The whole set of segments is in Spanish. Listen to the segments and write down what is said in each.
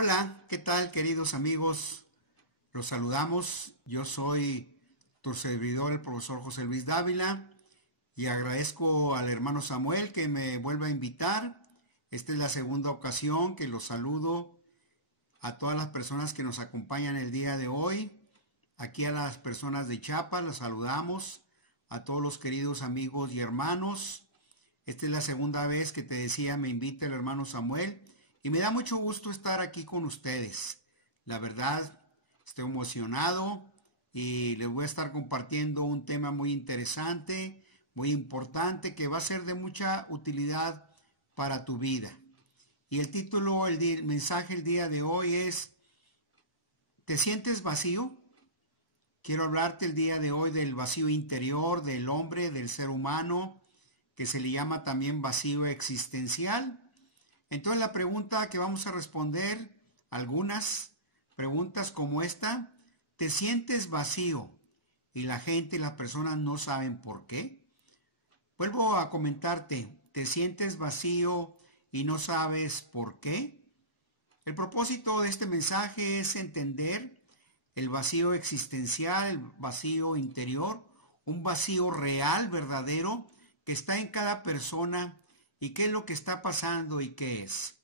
Hola, ¿qué tal, queridos amigos? Los saludamos. Yo soy tu servidor, el profesor José Luis Dávila, y agradezco al hermano Samuel que me vuelva a invitar. Esta es la segunda ocasión que los saludo a todas las personas que nos acompañan el día de hoy. Aquí a las personas de Chiapas las saludamos, a todos los queridos amigos y hermanos. Esta es la segunda vez que te decía me invita el hermano Samuel y me da mucho gusto estar aquí con ustedes. La verdad, estoy emocionado y les voy a estar compartiendo un tema muy interesante, muy importante, que va a ser de mucha utilidad para tu vida. Y el título, el mensaje el día de hoy es: ¿te sientes vacío? Quiero hablarte el día de hoy del vacío interior del hombre, del ser humano, que se le llama también vacío existencial. Entonces la pregunta que vamos a responder, algunas preguntas como esta: ¿te sientes vacío y la gente, las personas no saben por qué? Vuelvo a comentarte, ¿te sientes vacío y no sabes por qué? El propósito de este mensaje es entender el vacío existencial, el vacío interior, un vacío real, verdadero, que está en cada persona. ¿Y qué es lo que está pasando y qué es?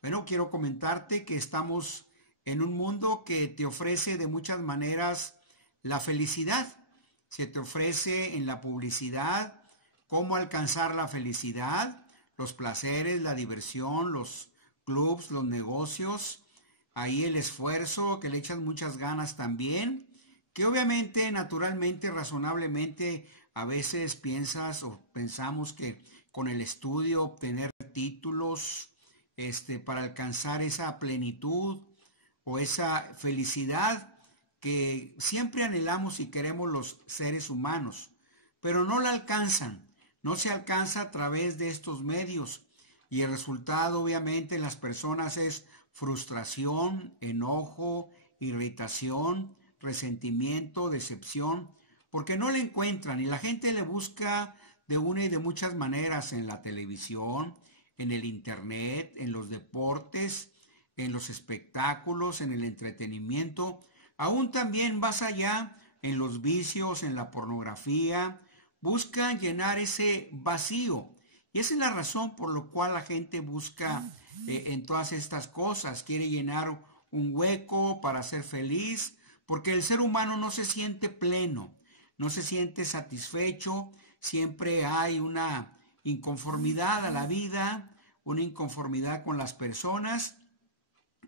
Bueno, quiero comentarte que estamos en un mundo que te ofrece de muchas maneras la felicidad. Se te ofrece en la publicidad cómo alcanzar la felicidad, los placeres, la diversión, los clubs, los negocios, ahí el esfuerzo, que le echas muchas ganas también, que obviamente, naturalmente, razonablemente, a veces piensas o pensamos que con el estudio, obtener títulos, para alcanzar esa plenitud o esa felicidad que siempre anhelamos y queremos los seres humanos, pero no la alcanzan, no se alcanza a través de estos medios, y el resultado obviamente en las personas es frustración, enojo, irritación, resentimiento, decepción, porque no le encuentran y la gente le busca de una y de muchas maneras en la televisión, en el internet, en los deportes, en los espectáculos, en el entretenimiento, aún también más allá en los vicios, en la pornografía, buscan llenar ese vacío. Y esa es la razón por la cual la gente busca en todas estas cosas, quiere llenar un hueco para ser feliz, porque el ser humano no se siente pleno, no se siente satisfecho, siempre hay una inconformidad a la vida, una inconformidad con las personas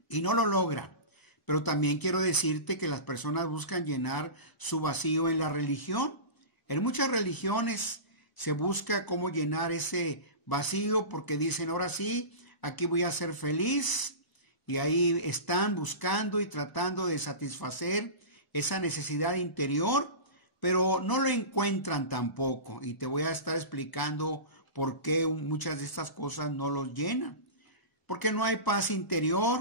y no lo logra. Pero también quiero decirte que las personas buscan llenar su vacío en la religión. En muchas religiones se busca cómo llenar ese vacío porque dicen, ahora sí, aquí voy a ser feliz. Y ahí están buscando y tratando de satisfacer esa necesidad interior, pero no lo encuentran tampoco. Y te voy a estar explicando por qué muchas de estas cosas no los llenan. Porque no hay paz interior,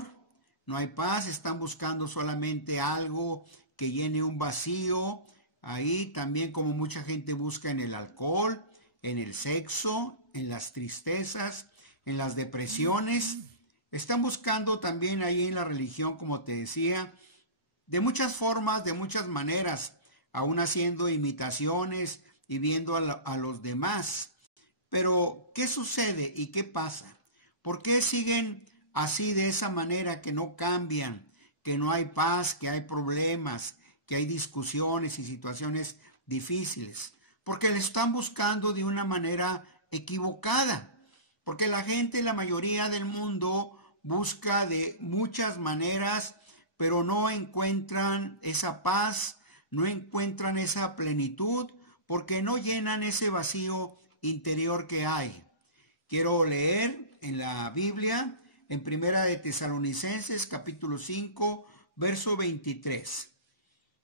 no hay paz, están buscando solamente algo que llene un vacío. Ahí también, como mucha gente busca en el alcohol, en el sexo, en las tristezas, en las depresiones. Están buscando también ahí en la religión, como te decía, de muchas formas, de muchas maneras, aún haciendo imitaciones y viendo a los demás. Pero, ¿qué sucede y qué pasa? ¿Por qué siguen así de esa manera, que no cambian, que no hay paz, que hay problemas, que hay discusiones y situaciones difíciles? Porque le están buscando de una manera equivocada. Porque la gente, la mayoría del mundo, busca de muchas maneras, pero no encuentran esa paz, no encuentran esa plenitud, porque no llenan ese vacío interior que hay. Quiero leer en la Biblia, en Primera de Tesalonicenses, capítulo 5, verso 23.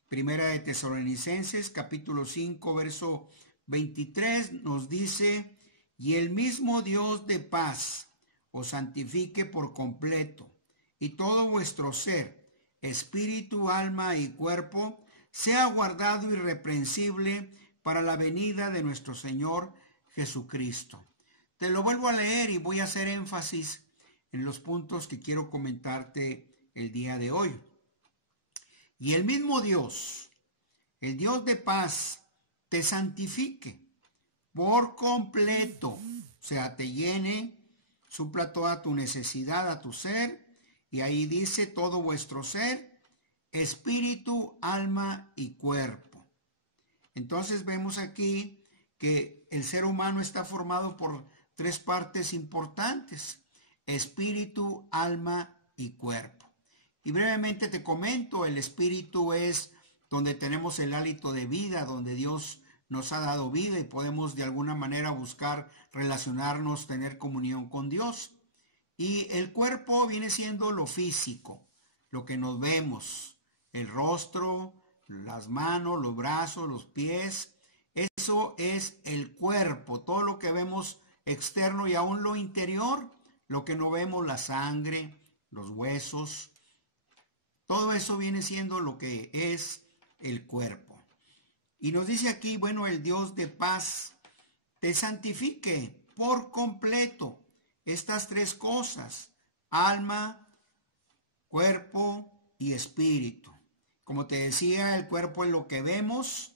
Primera de Tesalonicenses, capítulo 5, verso 23, nos dice: y el mismo Dios de paz os santifique por completo, y todo vuestro ser, espíritu, alma y cuerpo, sea guardado irreprensible para la venida de nuestro Señor Jesucristo. Te lo vuelvo a leer y voy a hacer énfasis en los puntos que quiero comentarte el día de hoy. Y el mismo Dios, el Dios de paz, te santifique por completo, o sea, te llene, supla toda tu necesidad a tu ser, y ahí dice todo vuestro ser, espíritu, alma y cuerpo. Entonces vemos aquí que el ser humano está formado por tres partes importantes: espíritu, alma y cuerpo. Y brevemente te comento, el espíritu es donde tenemos el hálito de vida, donde Dios nos ha dado vida y podemos de alguna manera buscar relacionarnos, tener comunión con Dios. Y el cuerpo viene siendo lo físico, lo que nos vemos, el rostro, las manos, los brazos, los pies. Eso es el cuerpo, todo lo que vemos externo y aún lo interior, lo que no vemos, la sangre, los huesos. Todo eso viene siendo lo que es el cuerpo. Y nos dice aquí, bueno, el Dios de paz te santifique por completo estas tres cosas: alma, cuerpo y espíritu. Como te decía, el cuerpo es lo que vemos,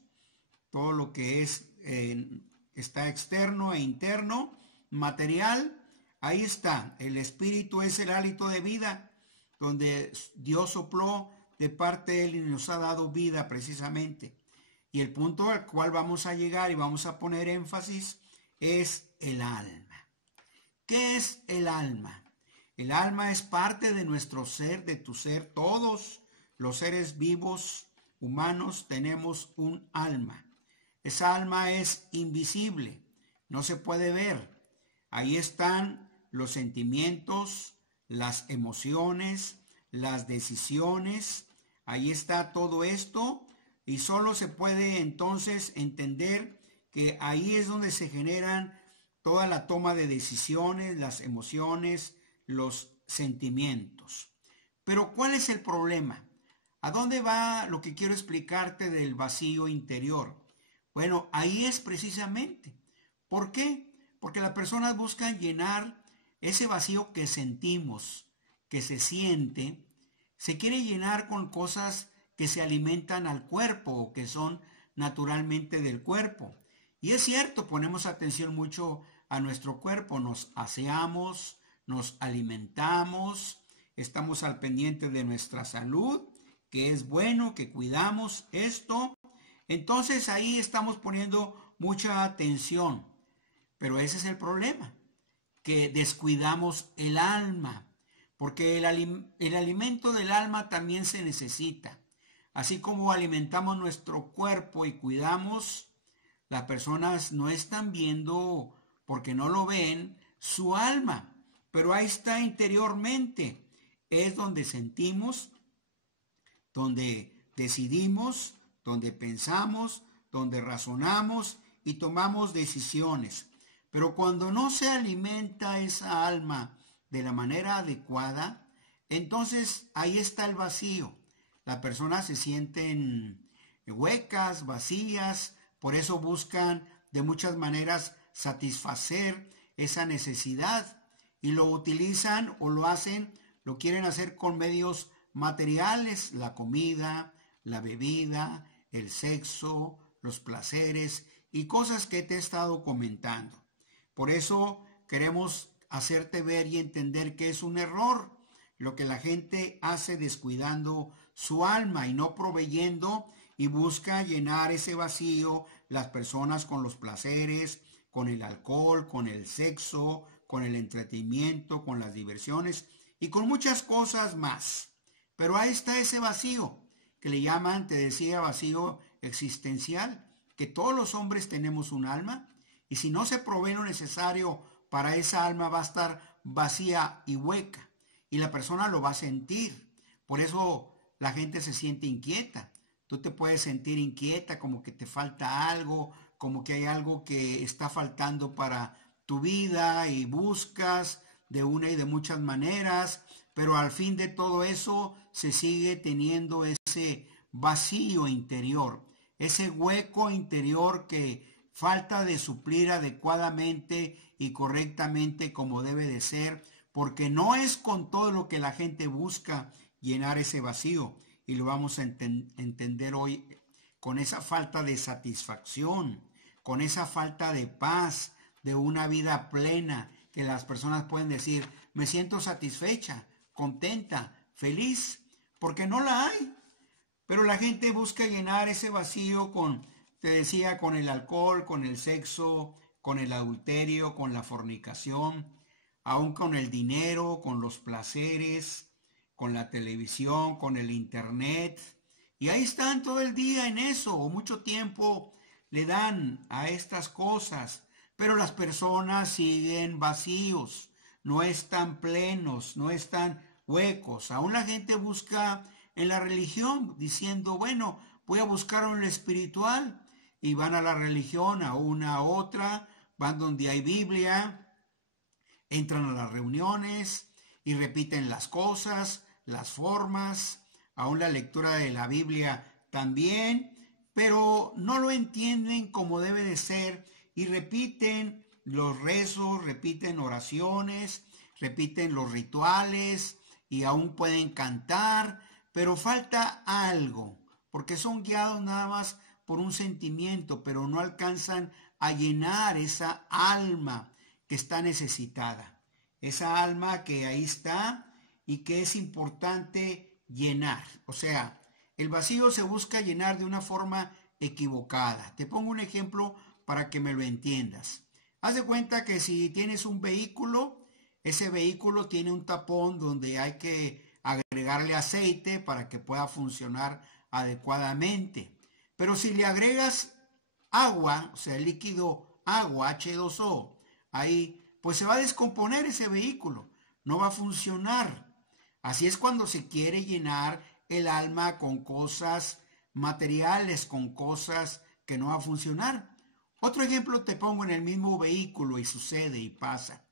todo lo que es está externo e interno, material. Ahí está. El espíritu es el hálito de vida, donde Dios sopló de parte de Él y nos ha dado vida precisamente. Y el punto al cual vamos a llegar y vamos a poner énfasis es el alma. ¿Qué es el alma? El alma es parte de nuestro ser, de tu ser. Todos los seres vivos, humanos, tenemos un alma. Esa alma es invisible, no se puede ver. Ahí están los sentimientos, las emociones, las decisiones. Ahí está todo esto y solo se puede entonces entender que ahí es donde se generan toda la toma de decisiones, las emociones, los sentimientos. Pero ¿cuál es el problema? ¿A dónde va lo que quiero explicarte del vacío interior? Bueno, ahí es precisamente. ¿Por qué? Porque las personas buscan llenar ese vacío que sentimos, que se siente, se quiere llenar con cosas que se alimentan al cuerpo o que son naturalmente del cuerpo. Y es cierto, ponemos atención mucho a nuestro cuerpo, nos aseamos, nos alimentamos, estamos al pendiente de nuestra salud, que es bueno que cuidamos esto. Entonces ahí estamos poniendo mucha atención. Pero ese es el problema, que descuidamos el alma, porque el alimento del alma también se necesita. Así como alimentamos nuestro cuerpo y cuidamos, las personas no están viendo, porque no lo ven, su alma, pero ahí está interiormente. Es donde sentimos, donde decidimos, donde pensamos, donde razonamos y tomamos decisiones. Pero cuando no se alimenta esa alma de la manera adecuada, entonces ahí está el vacío. Las personas se sienten huecas, vacías, por eso buscan de muchas maneras satisfacer esa necesidad y lo utilizan o lo hacen, lo quieren hacer con medios materiales: la comida, la bebida, el sexo, los placeres y cosas que te he estado comentando. Por eso queremos hacerte ver y entender que es un error lo que la gente hace descuidando su alma y no proveyendo, y busca llenar ese vacío las personas con los placeres, con el alcohol, con el sexo, con el entretenimiento, con las diversiones y con muchas cosas más. Pero ahí está ese vacío que le llaman, te decía, vacío existencial, que todos los hombres tenemos un alma y si no se provee lo necesario para esa alma va a estar vacía y hueca y la persona lo va a sentir. Por eso la gente se siente inquieta. Tú te puedes sentir inquieta, como que te falta algo, como que hay algo que está faltando para tu vida y buscas de una y de muchas maneras, pero al fin de todo eso se sigue teniendo ese vacío interior, ese hueco interior que falta de suplir adecuadamente y correctamente como debe de ser, porque no es con todo lo que la gente busca llenar ese vacío. Y lo vamos a entender hoy con esa falta de satisfacción, con esa falta de paz, de una vida plena, que las personas pueden decir, me siento satisfecha, contenta, feliz, porque no la hay. Pero la gente busca llenar ese vacío con, te decía, con el alcohol, con el sexo, con el adulterio, con la fornicación, aún con el dinero, con los placeres, con la televisión, con el internet. Y ahí están todo el día en eso, o mucho tiempo le dan a estas cosas. Pero las personas siguen vacíos, no están plenos, no están huecos. Aún la gente busca en la religión diciendo, bueno, voy a buscar en lo espiritual. Y van a la religión, a una a otra, van donde hay Biblia, entran a las reuniones y repiten las cosas, las formas, aún la lectura de la Biblia también, pero no lo entienden como debe de ser y repiten los rezos, repiten oraciones, repiten los rituales y aún pueden cantar, pero falta algo, porque son guiados nada más por un sentimiento, pero no alcanzan a llenar esa alma que está necesitada, esa alma que ahí está y que es importante llenar. O sea, el vacío se busca llenar de una forma equivocada. Te pongo un ejemplo para que me lo entiendas. Haz de cuenta que si tienes un vehículo, ese vehículo tiene un tapón donde hay que agregarle aceite para que pueda funcionar adecuadamente. Pero si le agregas agua, o sea, el líquido agua, H2O, ahí pues se va a descomponer ese vehículo, no va a funcionar. Así es cuando se quiere llenar el alma con cosas materiales, con cosas que no va a funcionar. Otro ejemplo te pongo en el mismo vehículo y sucede y pasa.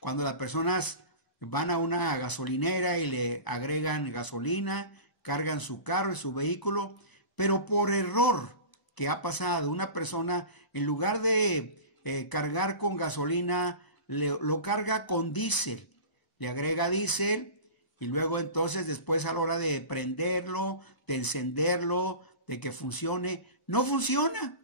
Cuando las personas van a una gasolinera y le agregan gasolina, cargan su carro y su vehículo, pero por error que ha pasado, una persona en lugar de cargar con gasolina, lo carga con diésel, le agrega diésel y luego entonces después a la hora de prenderlo, de encenderlo, de que funcione, no funciona,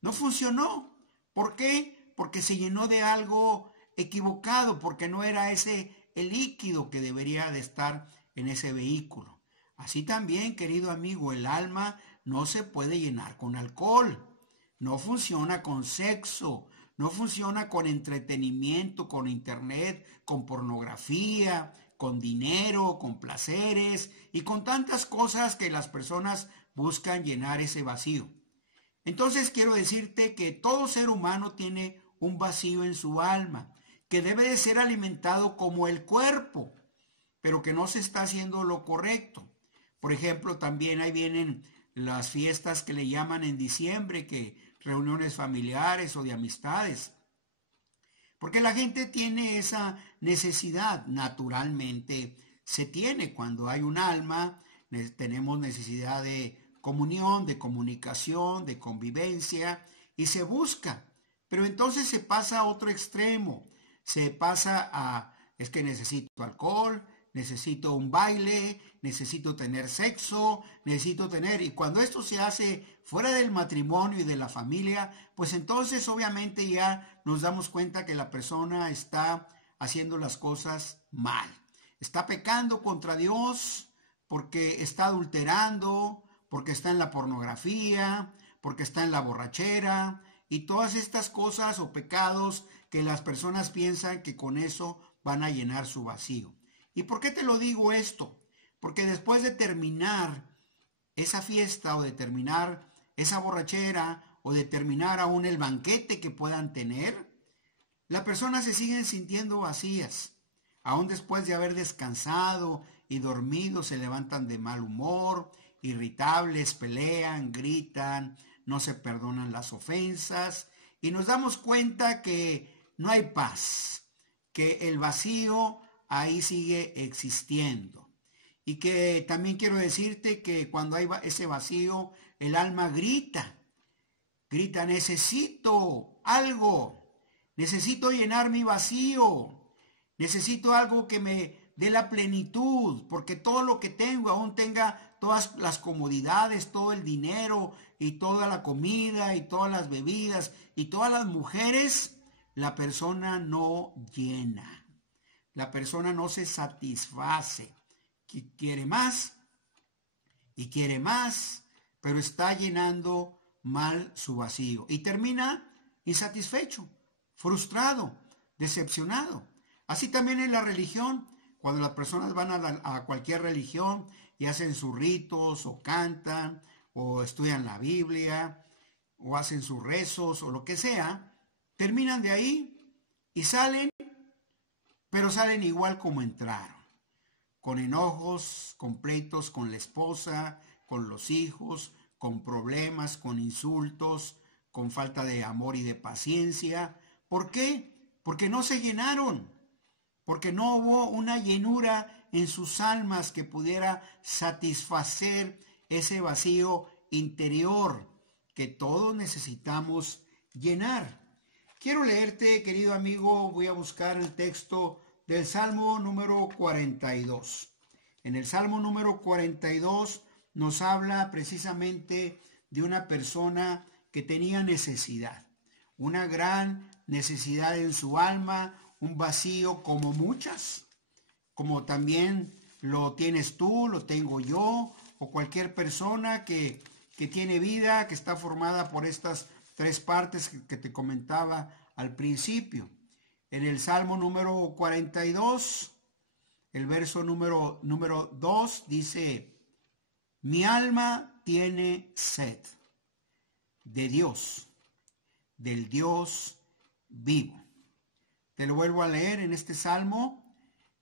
no funcionó. ¿Por qué? Porque se llenó de algo equivocado, porque no era ese el líquido que debería de estar en ese vehículo. Así también, querido amigo, el alma no se puede llenar con alcohol, no funciona con sexo, no funciona con entretenimiento, con internet, con pornografía, con dinero, con placeres y con tantas cosas que las personas buscan llenar ese vacío. Entonces quiero decirte que todo ser humano tiene un vacío en su alma, que debe de ser alimentado como el cuerpo, pero que no se está haciendo lo correcto. Por ejemplo, también ahí vienen las fiestas que le llaman en diciembre, que reuniones familiares o de amistades. Porque la gente tiene esa necesidad, naturalmente se tiene. Cuando hay un alma, tenemos necesidad de comunión, de comunicación, de convivencia, y se busca. Pero entonces se pasa a otro extremo, se pasa a, es que necesito alcohol, necesito un baile, necesito tener sexo, necesito tener... Y cuando esto se hace fuera del matrimonio y de la familia, pues entonces obviamente ya nos damos cuenta que la persona está haciendo las cosas mal. Está pecando contra Dios porque está adulterando, porque está en la pornografía, porque está en la borrachera y todas estas cosas o pecados que las personas piensan que con eso van a llenar su vacío. ¿Y por qué te lo digo esto? Porque después de terminar esa fiesta o de terminar esa borrachera o de terminar aún el banquete que puedan tener, las personas se siguen sintiendo vacías. Aún después de haber descansado y dormido, se levantan de mal humor, irritables, pelean, gritan, no se perdonan las ofensas y nos damos cuenta que no hay paz, que el vacío ahí sigue existiendo. Y que también quiero decirte que cuando hay ese vacío, el alma grita, necesito algo, necesito llenar mi vacío, necesito algo que me de la plenitud, porque todo lo que tengo, aún tenga todas las comodidades, todo el dinero y toda la comida y todas las bebidas y todas las mujeres, la persona no llena. La persona no se satisface. Quiere más y quiere más, pero está llenando mal su vacío y termina insatisfecho, frustrado, decepcionado. Así también en la religión, cuando las personas van a cualquier religión y hacen sus ritos o cantan o estudian la Biblia o hacen sus rezos o lo que sea, terminan de ahí y salen, pero salen igual como entraron, con enojos, con pleitos con la esposa, con los hijos, con problemas, con insultos, con falta de amor y de paciencia. ¿Por qué? Porque no se llenaron, porque no hubo una llenura en sus almas que pudiera satisfacer ese vacío interior que todos necesitamos llenar. Quiero leerte, querido amigo, voy a buscar el texto del Salmo número 42. En el Salmo número 42 nos habla precisamente de una persona que tenía necesidad, una gran necesidad en su alma, un vacío como muchas, como también lo tienes tú, lo tengo yo, o cualquier persona que tiene vida, que está formada por estas tres partes que te comentaba al principio. En el Salmo número 42, el verso número 2 dice: mi alma tiene sed de Dios, del Dios vivo. Te lo vuelvo a leer en este salmo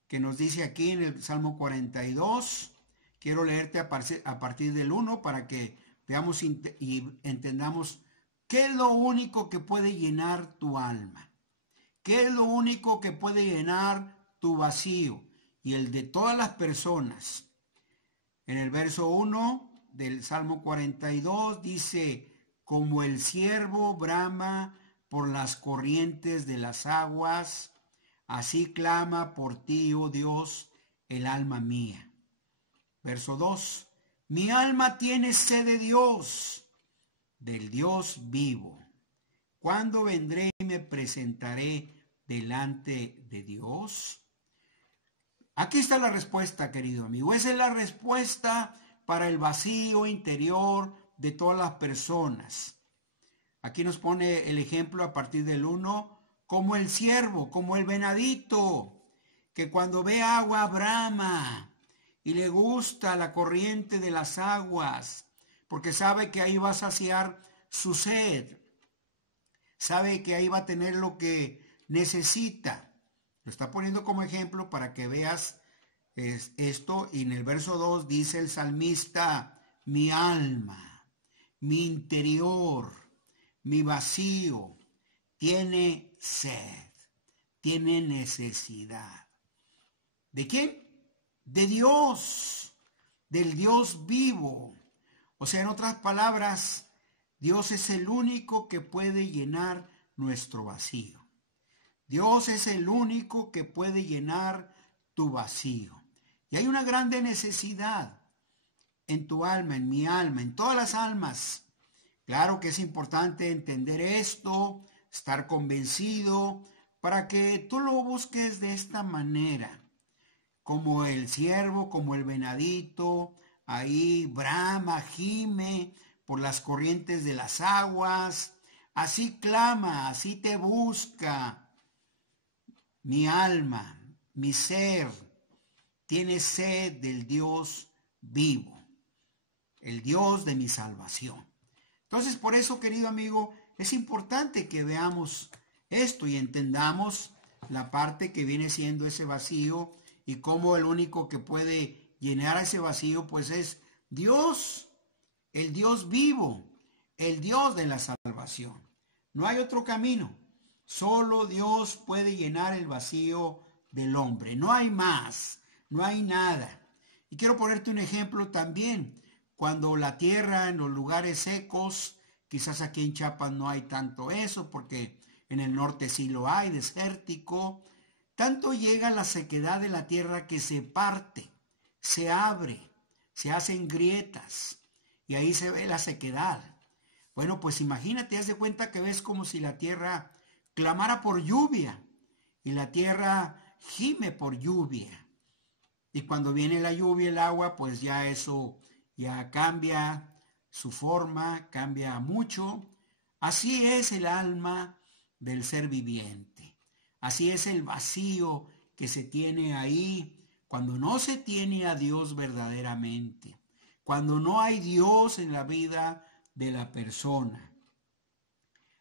que nos dice aquí en el Salmo 42. Quiero leerte a partir del 1 para que veamos y entendamos qué es lo único que puede llenar tu alma, qué es lo único que puede llenar tu vacío y el de todas las personas. En el verso 1 del Salmo 42 dice: como el ciervo brama por las corrientes de las aguas, así clama por ti, oh Dios, el alma mía. Verso 2: mi alma tiene sed de Dios, del Dios vivo. ¿Cuándo vendré y me presentaré delante de Dios? Aquí está la respuesta, querido amigo. Esa es la respuesta para el vacío interior de todas las personas. Aquí nos pone el ejemplo a partir del 1, como el ciervo, como el venadito, que cuando ve agua brama y le gusta la corriente de las aguas, porque sabe que ahí va a saciar su sed, sabe que ahí va a tener lo que necesita. Lo está poniendo como ejemplo para que veas esto. Y en el verso 2 dice el salmista: mi alma, mi interior, mi vacío tiene sed, tiene necesidad. ¿De quién? De Dios, del Dios vivo. O sea, en otras palabras, Dios es el único que puede llenar nuestro vacío. Dios es el único que puede llenar tu vacío. Y hay una grande necesidad en tu alma, en mi alma, en todas las almas. Claro que es importante entender esto, estar convencido, para que tú lo busques de esta manera. Como el ciervo, como el venadito, ahí brama, gime por las corrientes de las aguas. Así clama, así te busca. Mi alma, mi ser, tiene sed del Dios vivo, el Dios de mi salvación. Entonces, por eso, querido amigo, es importante que veamos esto y entendamos la parte que viene siendo ese vacío y cómo el único que puede llenar ese vacío, pues es Dios, el Dios vivo, el Dios de la salvación. No hay otro camino. Solo Dios puede llenar el vacío del hombre. No hay más, no hay nada. Y quiero ponerte un ejemplo también. Cuando la tierra en los lugares secos, quizás aquí en Chiapas no hay tanto eso, porque en el norte sí lo hay, desértico. Tanto llega la sequedad de la tierra que se parte, se abre, se hacen grietas y ahí se ve la sequedad. Bueno, pues imagínate, haz de cuenta que ves como si la tierra clamara por lluvia y la tierra gime por lluvia. Y cuando viene la lluvia, el agua, pues ya eso ya cambia su forma, cambia mucho. Así es el alma del ser viviente. Así es el vacío que se tiene ahí cuando no se tiene a Dios verdaderamente. Cuando no hay Dios en la vida de la persona.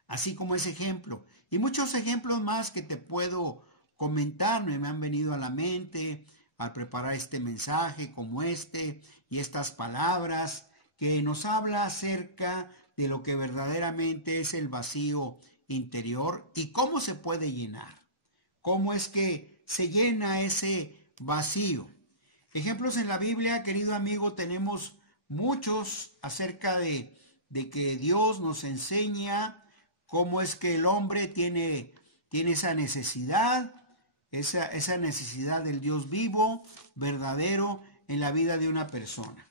Así como ese ejemplo. Y muchos ejemplos más que te puedo comentar, me han venido a la mente al preparar este mensaje como este y estas palabras que nos habla acerca de lo que verdaderamente es el vacío interior y cómo se puede llenar. ¿Cómo es que se llena ese vacío? Ejemplos en la Biblia, querido amigo, tenemos muchos acerca de que Dios nos enseña cómo es que el hombre tiene esa necesidad, esa necesidad del Dios vivo, verdadero, en la vida de una persona.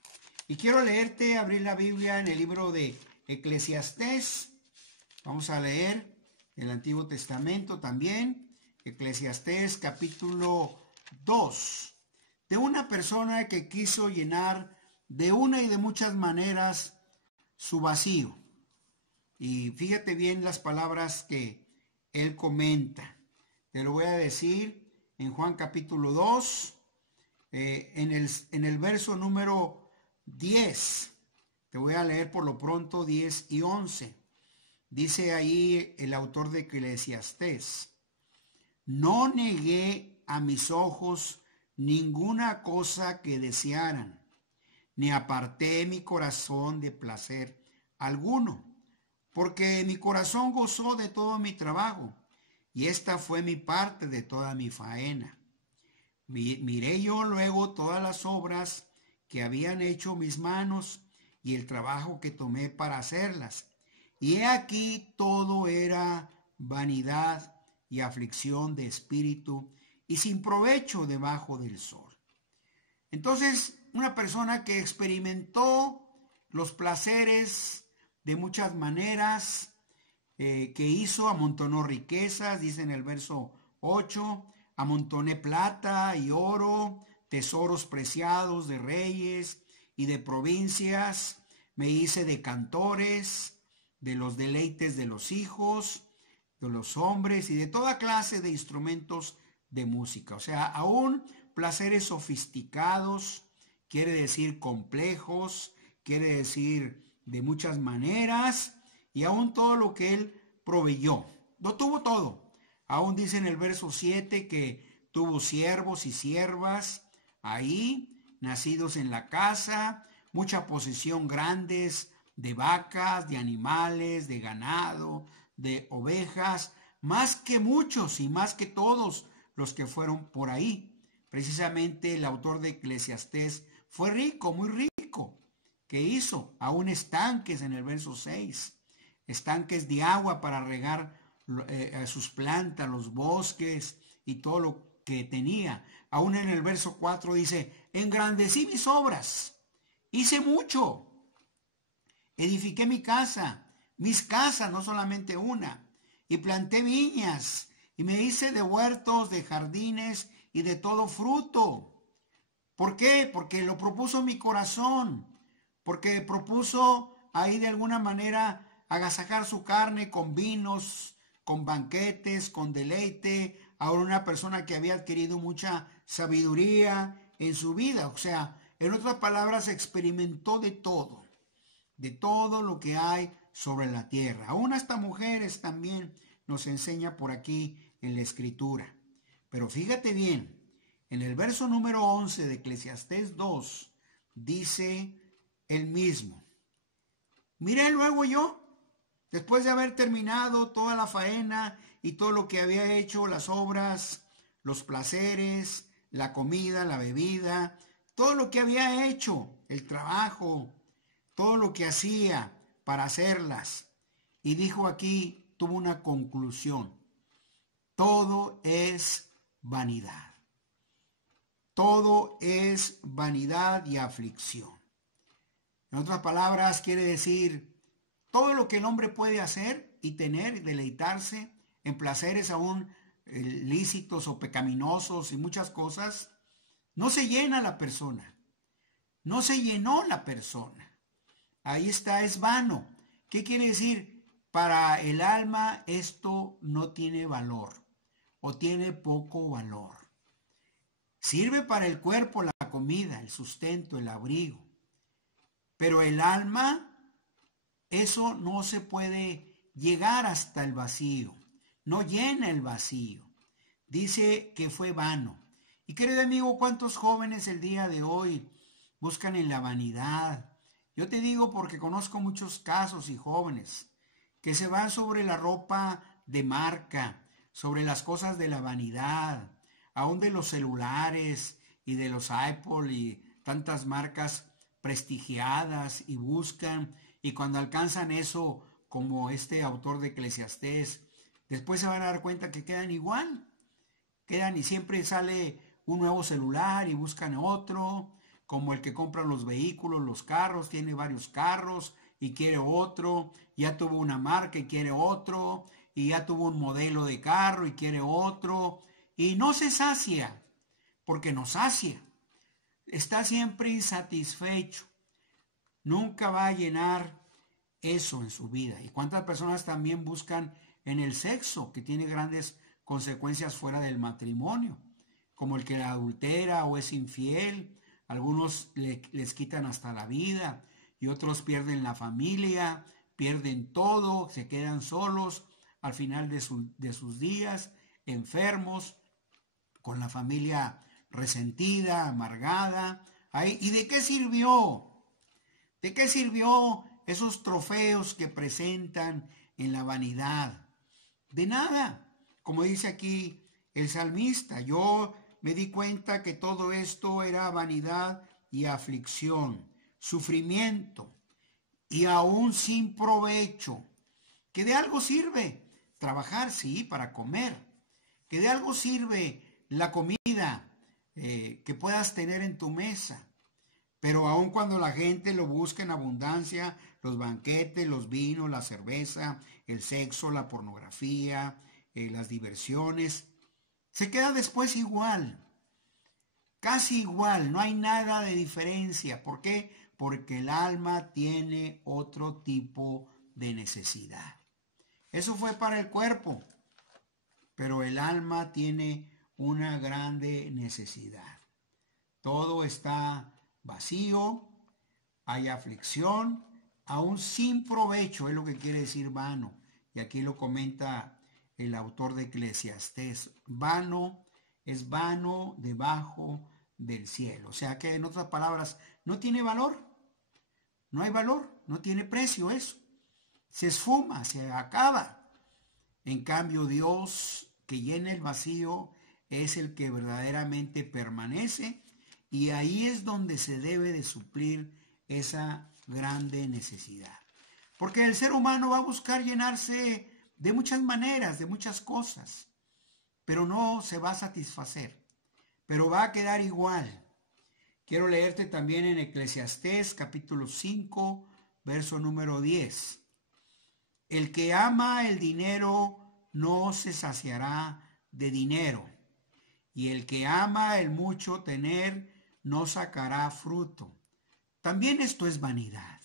Y quiero leerte, abrir la Biblia en el libro de Eclesiastés. Vamos a leer el Antiguo Testamento también. Eclesiastés capítulo 2. De una persona que quiso llenar de una y de muchas maneras su vacío. Y fíjate bien las palabras que él comenta. Te lo voy a decir en Juan capítulo 2, en el verso número 10. Te voy a leer por lo pronto 10 y 11. Dice ahí el autor de Eclesiastés: no negué a mis ojos ninguna cosa que desearan, ni aparté mi corazón de placer alguno, porque mi corazón gozó de todo mi trabajo, y esta fue mi parte de toda mi faena. Miré yo luego todas las obras que habían hecho mis manos, y el trabajo que tomé para hacerlas, y he aquí todo era vanidad y aflicción de espíritu, y sin provecho debajo del sol. Entonces, una persona que experimentó los placeres de muchas maneras, que hizo, amontonó riquezas, dice en el verso 8, amontoné plata y oro, tesoros preciados de reyes y de provincias, me hice de cantores, de los deleites de los hijos, de los hombres y de toda clase de instrumentos de música. O sea, aún placeres sofisticados, quiere decir complejos, quiere decir de muchas maneras, y aún todo lo que él proveyó. Lo tuvo todo. Aún dice en el verso 7 que tuvo siervos y siervas ahí, nacidos en la casa, mucha posesión grandes de vacas, de animales, de ganado, de ovejas, más que muchos y más que todos los que fueron por ahí. Precisamente el autor de Eclesiastés fue rico, muy rico. ¿Qué hizo? Aún estanques en el verso 6, estanques de agua para regar sus plantas, los bosques y todo lo que tenía. Aún en el verso 4 dice: engrandecí mis obras, hice mucho, edifiqué mi casa, mis casas, no solamente una, y planté viñas, y me hice de huertos, de jardines y de todo fruto. ¿Por qué? Porque lo propuso mi corazón, porque propuso ahí de alguna manera agasajar su carne con vinos, con banquetes, con deleite. Ahora una persona que había adquirido mucha sabiduría en su vida, o sea, en otras palabras, experimentó de todo lo que hay sobre la tierra. Aún hasta mujeres también nos enseña por aquí en la escritura. Pero fíjate bien, en el verso número 11 de Eclesiastés 2 dice el mismo: miré luego yo, después de haber terminado toda la faena y todo lo que había hecho, las obras, los placeres, la comida, la bebida, todo lo que había hecho, el trabajo, todo lo que hacía para hacerlas. Y dijo aquí, tuvo una conclusión: todo es vanidad. Todo es vanidad y aflicción. En otras palabras, quiere decir, todo lo que el hombre puede hacer y tener y deleitarse en placeres aún lícitos o pecaminosos y muchas cosas, no se llena la persona. No se llenó la persona. Ahí está, es vano. ¿Qué quiere decir? Para el alma esto no tiene valor o tiene poco valor. Sirve para el cuerpo la comida, el sustento, el abrigo. Pero el alma, eso no se puede llegar hasta el vacío. No llena el vacío. Dice que fue vano. Y querido amigo, ¿cuántos jóvenes el día de hoy buscan en la vanidad? Yo te digo porque conozco muchos casos y jóvenes que se van sobre la ropa de marca, sobre las cosas de la vanidad, aún de los celulares y de los Apple y tantas marcas prestigiadas, y buscan, y cuando alcanzan eso, como este autor de Eclesiastés, después se van a dar cuenta que quedan igual, quedan y siempre sale un nuevo celular y buscan otro, como el que compra los vehículos, los carros, tiene varios carros y quiere otro, ya tuvo una marca y quiere otro, y ya tuvo un modelo de carro y quiere otro, y no se sacia, porque no sacia, está siempre insatisfecho, nunca va a llenar eso en su vida. Y cuántas personas también buscan en el sexo, que tiene grandes consecuencias fuera del matrimonio, como el que la adultera o es infiel. Algunos les quitan hasta la vida y otros pierden la familia, pierden todo, se quedan solos al final de sus días, enfermos, con la familia resentida, amargada. ¿Y de qué sirvió? ¿De qué sirvió esos trofeos que presentan en la vanidad? De nada. Como dice aquí el salmista, yo me di cuenta que todo esto era vanidad y aflicción, sufrimiento y aún sin provecho. ¿Que de algo sirve? Trabajar, sí, para comer. ¿Que de algo sirve la comida que puedas tener en tu mesa? Pero aun cuando la gente lo busca en abundancia, los banquetes, los vinos, la cerveza, el sexo, la pornografía, las diversiones, se queda después igual, casi igual, no hay nada de diferencia. ¿Por qué? Porque el alma tiene otro tipo de necesidad. Eso fue para el cuerpo, pero el alma tiene una grande necesidad. Todo está vacío, hay aflicción, aún sin provecho, es lo que quiere decir vano. Y aquí lo comenta el autor de Eclesiastés. Vano es vano debajo del cielo. O sea que en otras palabras, no tiene valor, no hay valor, no tiene precio eso. Se esfuma, se acaba. En cambio, Dios, que llena el vacío, es el que verdaderamente permanece, y ahí es donde se debe de suplir esa grande necesidad. Porque el ser humano va a buscar llenarse de muchas maneras, de muchas cosas, pero no se va a satisfacer, pero va a quedar igual. Quiero leerte también en Eclesiastés capítulo 5, verso número 10. El que ama el dinero no se saciará de dinero, y el que ama el mucho tener no sacará fruto. También esto es vanidad.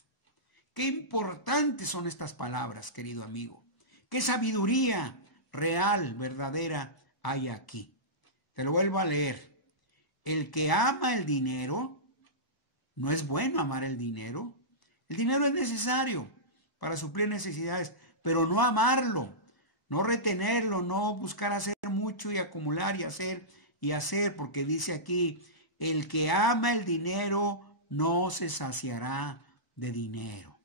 Qué importantes son estas palabras, querido amigo. Qué sabiduría real, verdadera hay aquí. Te lo vuelvo a leer. El que ama el dinero, no es bueno amar el dinero. El dinero es necesario para suplir necesidades, pero no amarlo, no retenerlo, no buscar hacer mucho y acumular y hacer, porque dice aquí, el que ama el dinero no se saciará de dinero.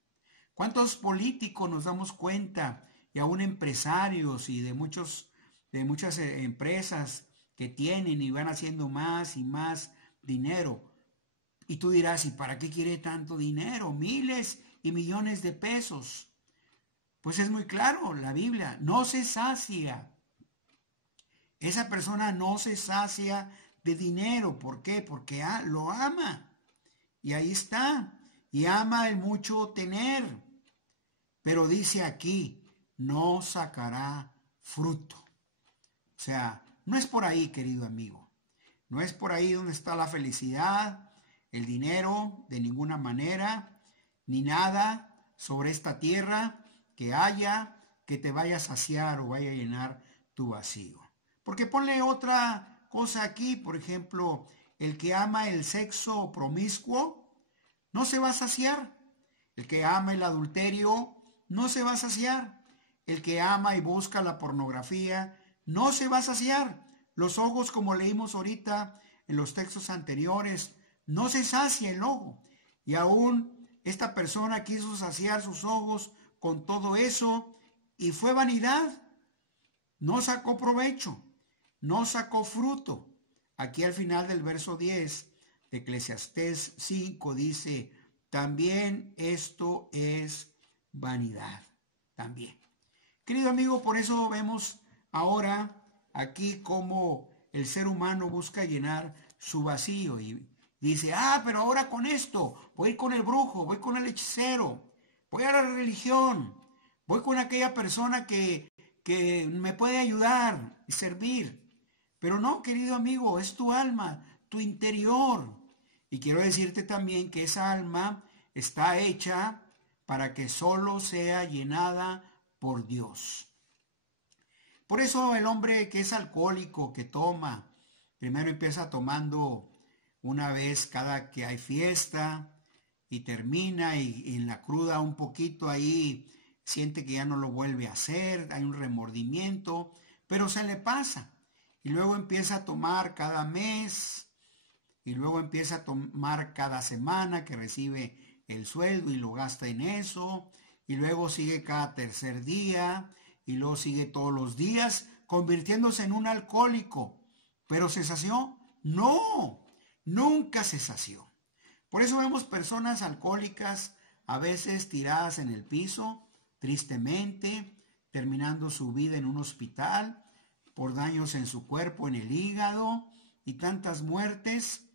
¿Cuántos políticos nos damos cuenta, y aún empresarios y de muchas empresas que tienen y van haciendo más y más dinero? Y tú dirás, ¿y para qué quiere tanto dinero? Miles y millones de pesos. Pues es muy claro, la Biblia no se sacia. esa persona no se sacia de dinero. ¿Por qué? Porque lo ama. Y ahí está. Y ama el mucho tener. Pero dice aquí, no sacará fruto. O sea, no es por ahí, querido amigo. No es por ahí donde está la felicidad, el dinero, de ninguna manera, ni nada sobre esta tierra que haya que te vaya a saciar o vaya a llenar tu vacío. Porque ponle otra cosa aquí, por ejemplo, el que ama el sexo promiscuo no se va a saciar. El que ama el adulterio no se va a saciar. El que ama y busca la pornografía no se va a saciar. Los ojos, como leímos ahorita en los textos anteriores, no se sacia el ojo. Y aún esta persona quiso saciar sus ojos con todo eso y fue vanidad. No sacó provecho, no sacó fruto. Aquí al final del verso 10 de Eclesiastés 5 dice, también esto es vanidad. También. Querido amigo, por eso vemos ahora aquí cómo el ser humano busca llenar su vacío y dice, pero ahora con esto, voy con el brujo, voy con el hechicero, voy a la religión, voy con aquella persona que me puede ayudar y servir. Pero no, querido amigo, es tu alma, tu interior. Y quiero decirte también que esa alma está hecha para que solo sea llenada por Dios. Por eso el hombre que es alcohólico, que toma, primero empieza tomando una vez cada que hay fiesta y termina y en la cruda un poquito ahí siente que ya no lo vuelve a hacer, hay un remordimiento, pero se le pasa. Y luego empieza a tomar cada mes y luego empieza a tomar cada semana que recibe el sueldo y lo gasta en eso. Y luego sigue cada tercer día y luego sigue todos los días convirtiéndose en un alcohólico. ¿Pero se sació? No, nunca se sació. Por eso vemos personas alcohólicas a veces tiradas en el piso, tristemente, terminando su vida en un hospital por daños en su cuerpo, en el hígado y tantas muertes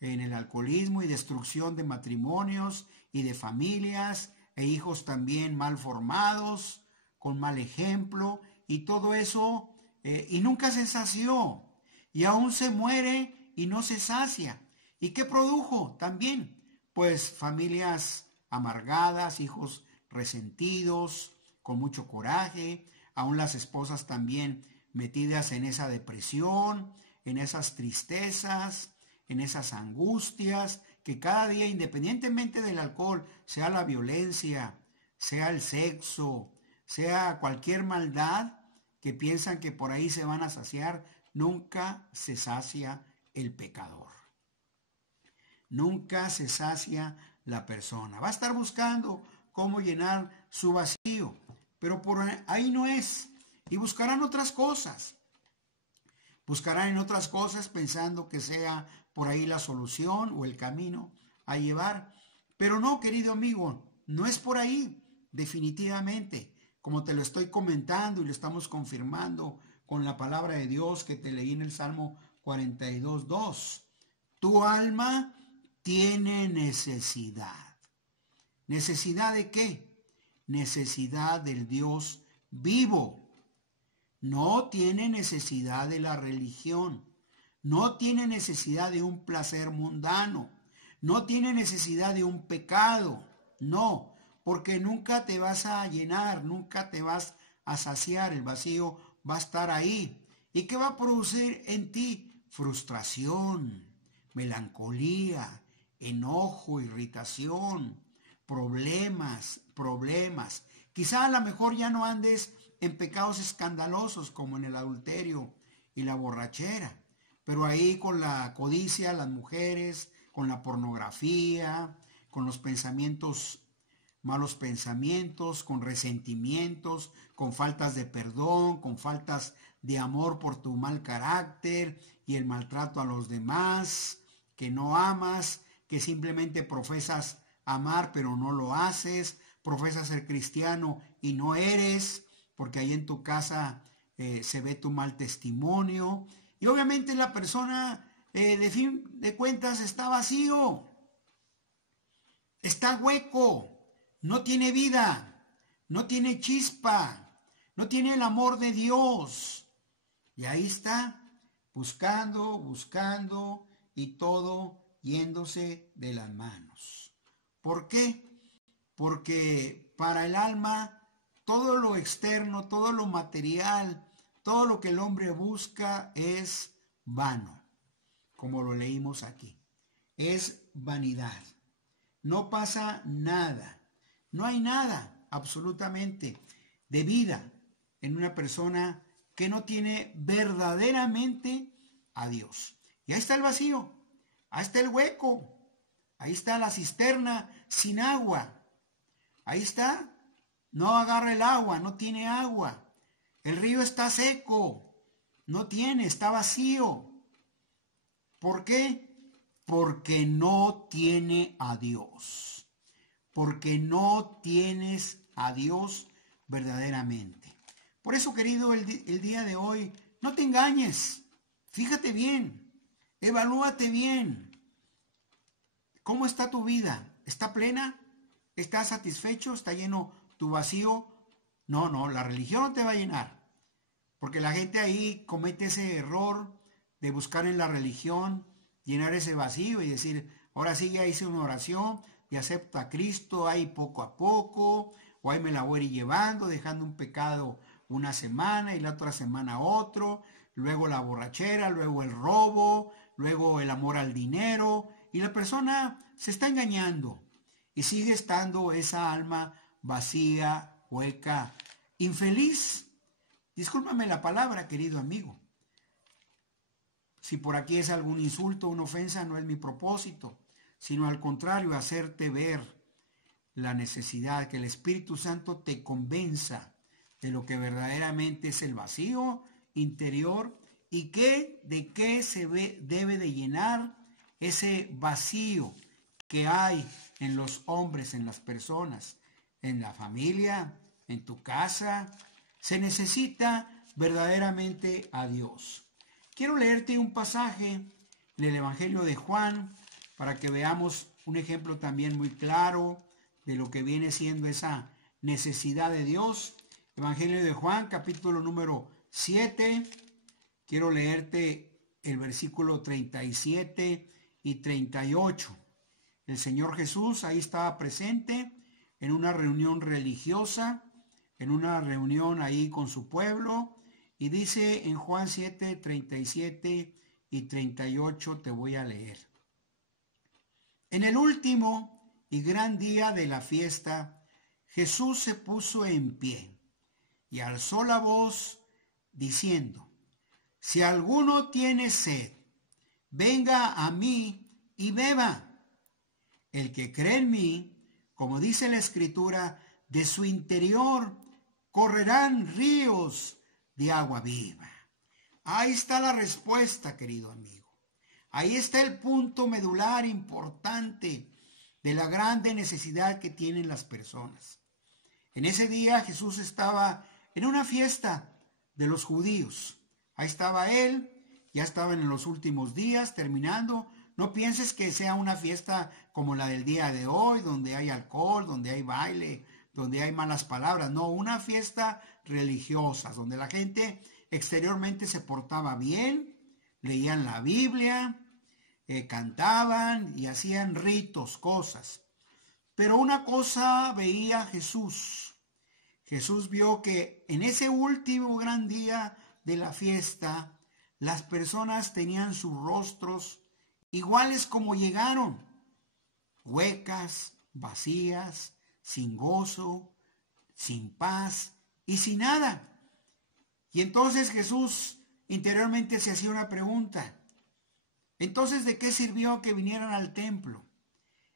en el alcoholismo y destrucción de matrimonios y de familias e hijos también mal formados, con mal ejemplo y todo eso, y nunca se sació y aún se muere y no se sacia. ¿Y qué produjo también? Pues familias amargadas, hijos resentidos, con mucho coraje, aún las esposas también metidas en esa depresión, en esas tristezas, en esas angustias, que cada día, independientemente del alcohol, sea la violencia, sea el sexo, sea cualquier maldad, que piensan que por ahí se van a saciar, nunca se sacia el pecador. Nunca se sacia la persona. Va a estar buscando cómo llenar su vacío, pero por ahí no es. Y buscarán otras cosas. Buscarán en otras cosas pensando que sea por ahí la solución o el camino a llevar. Pero no, querido amigo, no es por ahí, definitivamente. Como te lo estoy comentando y lo estamos confirmando con la palabra de Dios que te leí en el Salmo 42:2. Tu alma tiene necesidad. ¿Necesidad de qué? Necesidad del Dios vivo. No tiene necesidad de la religión. No tiene necesidad de un placer mundano. No tiene necesidad de un pecado. No, porque nunca te vas a llenar, nunca te vas a saciar. El vacío va a estar ahí. ¿Y qué va a producir en ti? Frustración, melancolía, enojo, irritación, problemas. Quizá a lo mejor ya no andes en pecados escandalosos como en el adulterio y la borrachera, pero ahí con la codicia, las mujeres, con la pornografía, con los pensamientos, malos pensamientos, con resentimientos, con faltas de perdón, con faltas de amor por tu mal carácter y el maltrato a los demás, que no amas, que simplemente profesas amar pero no lo haces, profesas ser cristiano y no eres, porque ahí en tu casa se ve tu mal testimonio y obviamente la persona de fin de cuentas está vacío, está hueco, no tiene vida, no tiene chispa, no tiene el amor de Dios. Y ahí está, buscando, buscando y todo yéndose de las manos. ¿Por qué? Porque para el alma todo lo externo, todo lo material, todo lo que el hombre busca es vano, como lo leímos aquí. Es vanidad. No pasa nada. No hay nada absolutamente de vida en una persona que no tiene verdaderamente a Dios. Y ahí está el vacío, ahí está el hueco, ahí está la cisterna sin agua. Ahí está, no agarra el agua, no tiene agua. El río está seco, no tiene, está vacío. ¿Por qué? Porque no tiene a Dios. Porque no tienes a Dios verdaderamente. Por eso, querido, el día de hoy, no te engañes. Fíjate bien, evalúate bien. ¿Cómo está tu vida? ¿Está plena? ¿Estás satisfecho? ¿Está lleno tu vacío? No, la religión no te va a llenar. Porque la gente ahí comete ese error de buscar en la religión, llenar ese vacío y decir, ahora sí ya hice una oración y acepto a Cristo ahí poco a poco, o ahí me la voy a ir llevando, dejando un pecado una semana y la otra semana otro, luego la borrachera, luego el robo, luego el amor al dinero, y la persona se está engañando y sigue estando esa alma vacía, hueca, infeliz. Discúlpame la palabra, querido amigo. Si por aquí es algún insulto, una ofensa, no es mi propósito, sino al contrario, hacerte ver la necesidad, que el Espíritu Santo te convenza de lo que verdaderamente es el vacío interior y de qué se debe de llenar ese vacío que hay en los hombres, en las personas, en la familia, en tu casa. Se necesita verdaderamente a Dios. Quiero leerte un pasaje en el Evangelio de Juan para que veamos un ejemplo también muy claro de lo que viene siendo esa necesidad de Dios. Evangelio de Juan, capítulo número 7. Quiero leerte el versículo 37 y 38. El Señor Jesús ahí estaba presente en una reunión religiosa, en una reunión ahí con su pueblo, y dice en Juan 7, 37 y 38, te voy a leer. En el último y gran día de la fiesta, Jesús se puso en pie y alzó la voz diciendo, si alguno tiene sed, venga a mí y beba. El que cree en mí, como dice la Escritura, de su interior correrán ríos de agua viva. Ahí está la respuesta, querido amigo. Ahí está el punto medular importante de la grande necesidad que tienen las personas. En ese día Jesús estaba en una fiesta de los judíos. Ahí estaba él, ya estaban en los últimos días, terminando. No pienses que sea una fiesta como la del día de hoy, donde hay alcohol, donde hay baile, donde hay malas palabras. No, una fiesta religiosa, donde la gente exteriormente se portaba bien, leían la Biblia, cantaban y hacían ritos, cosas. Pero una cosa veía Jesús. Jesús vio que en ese último gran día de la fiesta, las personas tenían sus rostros iguales como llegaron, huecas, vacías, sin gozo, sin paz y sin nada. Y entonces Jesús interiormente se hacía una pregunta. Entonces, ¿de qué sirvió que vinieran al templo?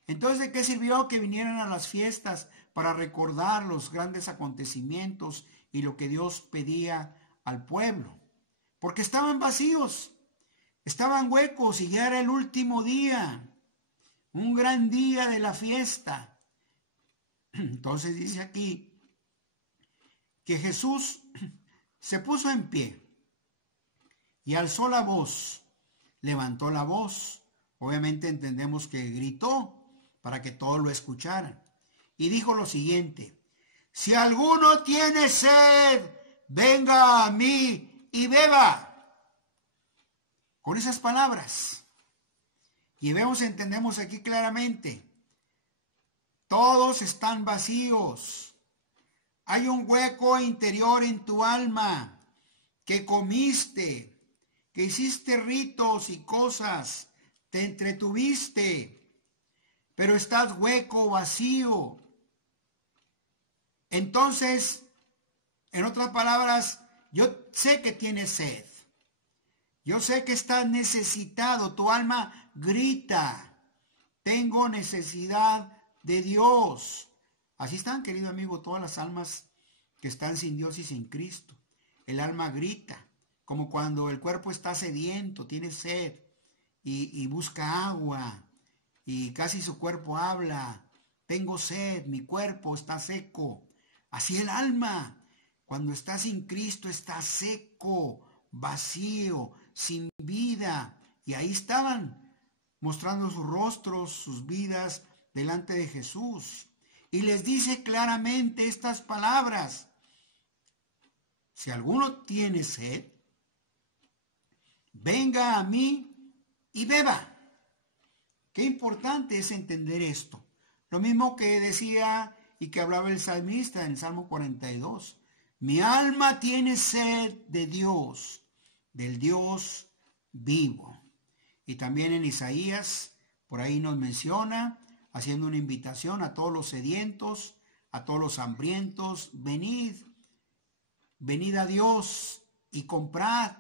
Entonces, ¿de qué sirvió que vinieran a las fiestas para recordar los grandes acontecimientos y lo que Dios pedía al pueblo? Porque estaban vacíos, estaban huecos y ya era el último día, un gran día de la fiesta. Entonces dice aquí que Jesús se puso en pie y alzó la voz, levantó la voz. Obviamente entendemos que gritó para que todos lo escucharan. Y dijo lo siguiente: si alguno tiene sed, venga a mí y beba. Con esas palabras. Y entendemos aquí claramente, todos están vacíos. Hay un hueco interior en tu alma que comiste, que hiciste ritos y cosas, te entretuviste, pero estás hueco, vacío. Entonces, en otras palabras, yo sé que tienes sed. Yo sé que estás necesitado. Tu alma grita: tengo necesidad de Dios. Así están, querido amigo, todas las almas que están sin Dios y sin Cristo. El alma grita, como cuando el cuerpo está sediento, tiene sed y busca agua y casi su cuerpo habla: tengo sed, mi cuerpo está seco. Así el alma, cuando está sin Cristo, está seco, vacío, sin vida. Y ahí estaban mostrando sus rostros, sus vidas delante de Jesús. Y les dice claramente estas palabras: si alguno tiene sed, venga a mí y beba. Qué importante es entender esto. Lo mismo que decía y que hablaba el salmista en el Salmo 42. Mi alma tiene sed de Dios, del Dios vivo. Y también en Isaías, por ahí nos menciona, haciendo una invitación a todos los sedientos, a todos los hambrientos: venid, venid a Dios y comprad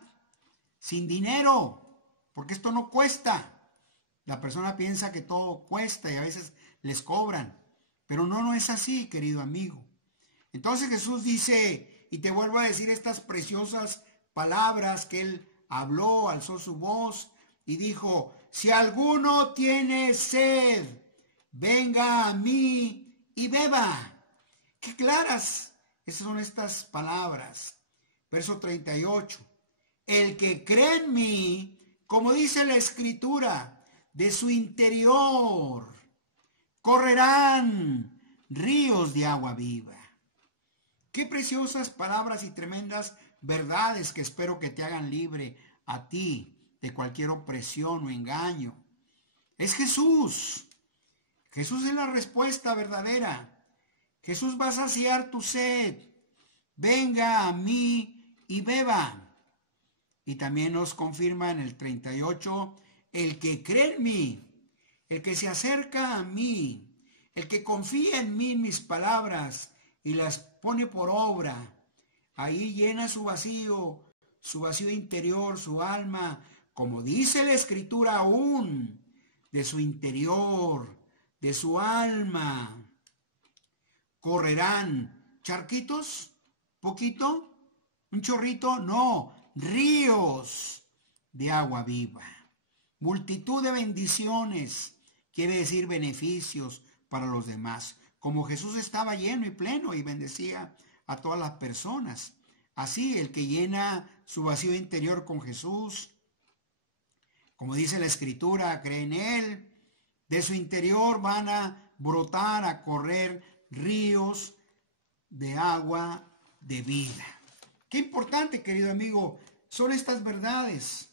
sin dinero, porque esto no cuesta. La persona piensa que todo cuesta y a veces les cobran, pero no es así, querido amigo. Entonces Jesús dice, y te vuelvo a decir estas preciosas palabras que él habló, alzó su voz y dijo: si alguno tiene sed, venga a mí y beba. Qué claras esas son estas palabras. Verso 38. El que cree en mí, como dice la Escritura, de su interior correrán ríos de agua viva. Qué preciosas palabras y tremendas verdades que espero que te hagan libre a ti de cualquier opresión o engaño. Es Jesús. Jesús es la respuesta verdadera. Jesús va a saciar tu sed. Venga a mí y beba. Y también nos confirma en el 38, el que cree en mí, el que se acerca a mí, el que confía en mí, en mis palabras, y las pone por obra, ahí llena su vacío interior, su alma, como dice la Escritura aún, de su interior, de su alma, correrán charquitos, poquito, un chorrito, no, ríos de agua viva. Multitud de bendiciones, quiere decir beneficios para los demás. Como Jesús estaba lleno y pleno y bendecía a todas las personas. Así el que llena su vacío interior con Jesús, como dice la Escritura, cree en Él, de su interior van a brotar, a correr ríos de agua de vida. Qué importante, querido amigo, son estas verdades.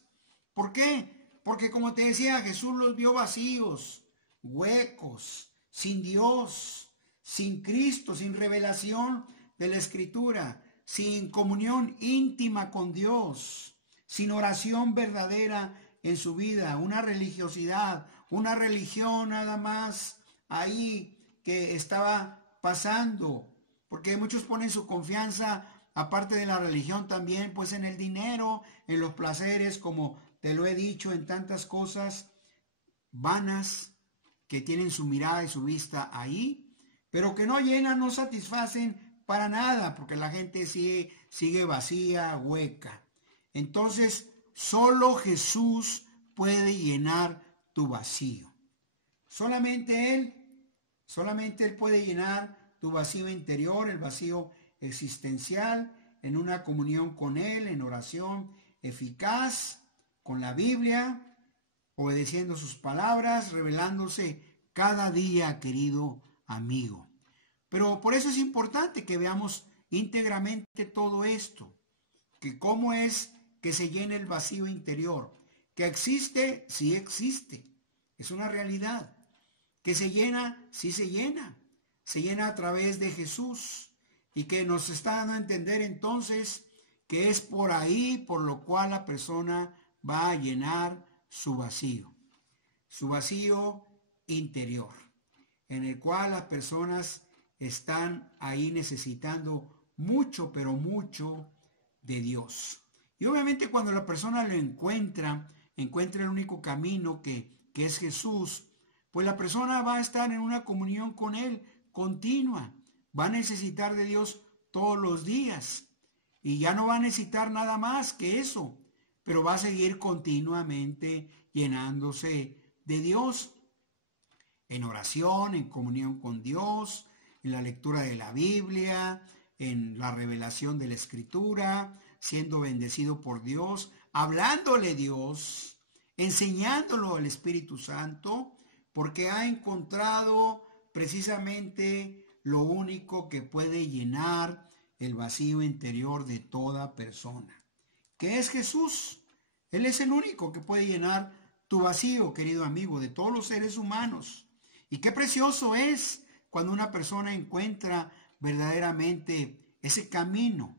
¿Por qué? Porque como te decía, Jesús los vio vacíos, huecos, sin Dios, sin Cristo, sin revelación de la Escritura, sin comunión íntima con Dios, sin oración verdadera en su vida, una religiosidad, una religión nada más ahí que estaba pasando, porque muchos ponen su confianza, aparte de la religión, también pues en el dinero, en los placeres, como te lo he dicho, en tantas cosas vanas que tienen su mirada y su vista ahí, pero que no llenan, no satisfacen para nada, porque la gente sigue vacía, hueca. Entonces, solo Jesús puede llenar tu vacío. Solamente Él puede llenar tu vacío interior, el vacío existencial, en una comunión con Él, en oración eficaz, con la Biblia, obedeciendo sus palabras, revelándose cada día, querido amigo. Pero por eso es importante que veamos íntegramente todo esto, que cómo es que se llena el vacío interior, que existe, sí existe, es una realidad, que se llena, sí se llena a través de Jesús, y que nos está dando a entender entonces que es por ahí por lo cual la persona va a llenar su vacío interior, en el cual las personas están ahí necesitando mucho, pero mucho de Dios. Y obviamente cuando la persona lo encuentra el único camino que es Jesús, pues la persona va a estar en una comunión con Él continua, va a necesitar de Dios todos los días y ya no va a necesitar nada más que eso, pero va a seguir continuamente llenándose de Dios en oración, en comunión con Dios, en la lectura de la Biblia, en la revelación de la Escritura, siendo bendecido por Dios, hablándole Dios, enseñándolo al Espíritu Santo, porque ha encontrado precisamente lo único que puede llenar el vacío interior de toda persona, que es Jesús. Él es el único que puede llenar tu vacío, querido amigo, de todos los seres humanos. Y qué precioso es cuando una persona encuentra verdaderamente ese camino,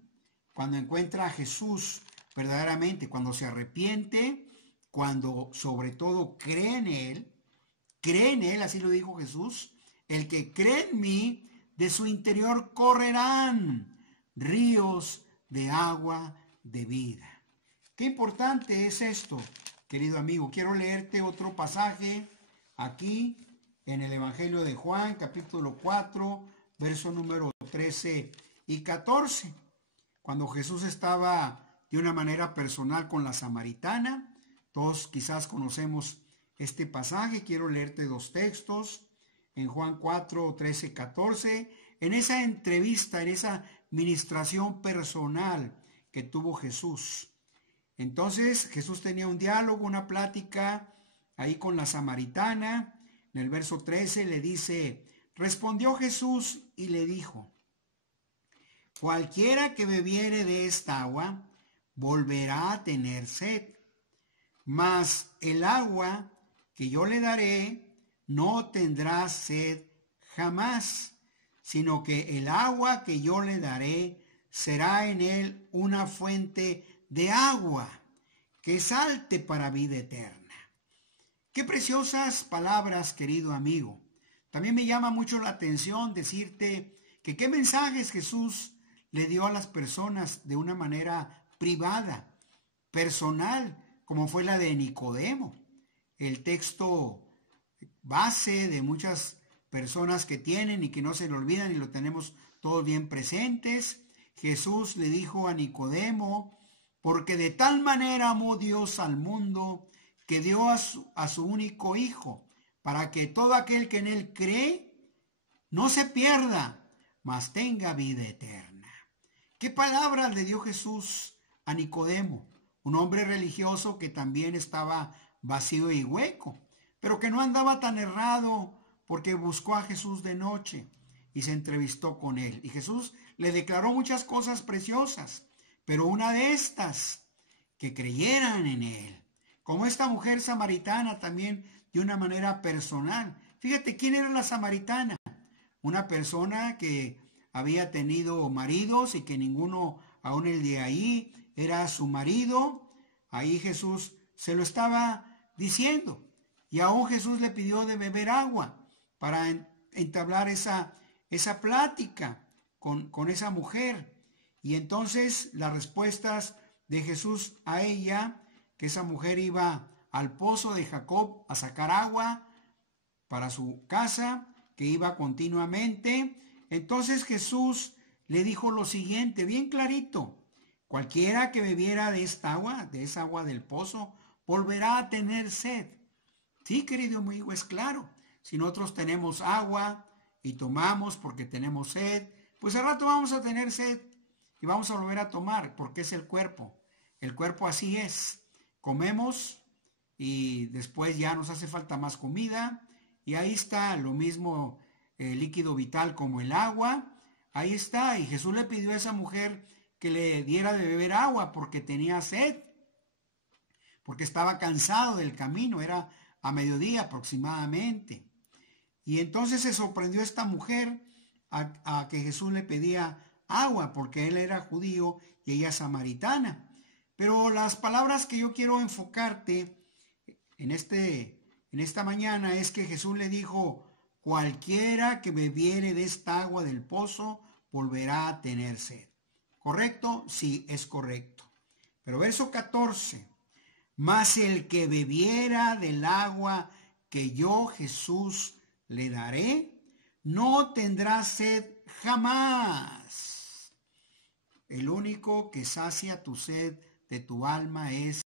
cuando encuentra a Jesús verdaderamente, cuando se arrepiente, cuando sobre todo cree en Él, así lo dijo Jesús, el que cree en mí, de su interior correrán ríos de agua de vida. Qué importante es esto, querido amigo. Quiero leerte otro pasaje aquí en el Evangelio de Juan, capítulo 4, verso número 13 y 14. Cuando Jesús estaba de una manera personal con la samaritana, todos quizás conocemos este pasaje. Quiero leerte dos textos en Juan 4, 13, 14. En esa entrevista, en esa ministración personal que tuvo Jesús. Entonces Jesús tenía un diálogo, una plática ahí con la samaritana. En el verso 13 le dice, respondió Jesús y le dijo, cualquiera que bebiere de esta agua volverá a tener sed, mas el agua que yo le daré no tendrá sed jamás, sino que el agua que yo le daré será en él una fuente de agua que salte para vida eterna. Qué preciosas palabras, querido amigo. También me llama mucho la atención decirte que qué mensajes Jesús le dio a las personas de una manera privada, personal, como fue la de Nicodemo. El texto base de muchas personas que tienen y que no se le olvidan y lo tenemos todos bien presentes. Jesús le dijo a Nicodemo, porque de tal manera amó Dios al mundo que dio a su único Hijo, para que todo aquel que en él cree no se pierda, mas tenga vida eterna. ¿Qué palabras le dio Jesús a Nicodemo? Un hombre religioso que también estaba vacío y hueco, pero que no andaba tan errado porque buscó a Jesús de noche y se entrevistó con él. Y Jesús le declaró muchas cosas preciosas, pero una de estas, que creyeran en él. Como esta mujer samaritana también de una manera personal. Fíjate, ¿quién era la samaritana? Una persona que había tenido maridos y que ninguno, aún el de ahí, era su marido. Ahí Jesús se lo estaba diciendo. Y aún Jesús le pidió de beber agua para entablar esa plática con esa mujer. Y entonces las respuestas de Jesús a ella, que esa mujer iba al pozo de Jacob a sacar agua para su casa, que iba continuamente. Entonces Jesús le dijo lo siguiente, bien clarito, cualquiera que bebiera de esta agua, de esa agua del pozo, volverá a tener sed. Sí, querido amigo, es claro. Si nosotros tenemos agua y tomamos porque tenemos sed, pues al rato vamos a tener sed. y vamos a volver a tomar, porque es el cuerpo. El cuerpo así es. Comemos y después ya nos hace falta más comida, y ahí está lo mismo el líquido vital como el agua. Ahí está, y Jesús le pidió a esa mujer que le diera de beber agua porque tenía sed, porque estaba cansado del camino, era a mediodía aproximadamente. Y entonces se sorprendió esta mujer a que Jesús le pedía agua, porque él era judío y ella samaritana. Pero las palabras que yo quiero enfocarte en esta mañana es que Jesús le dijo: cualquiera que bebiere de esta agua del pozo volverá a tener sed. ¿Correcto? Sí, es correcto. Pero verso 14: mas el que bebiera del agua que yo, Jesús, le daré, no tendrá sed jamás. El único que sacia tu sed de tu alma es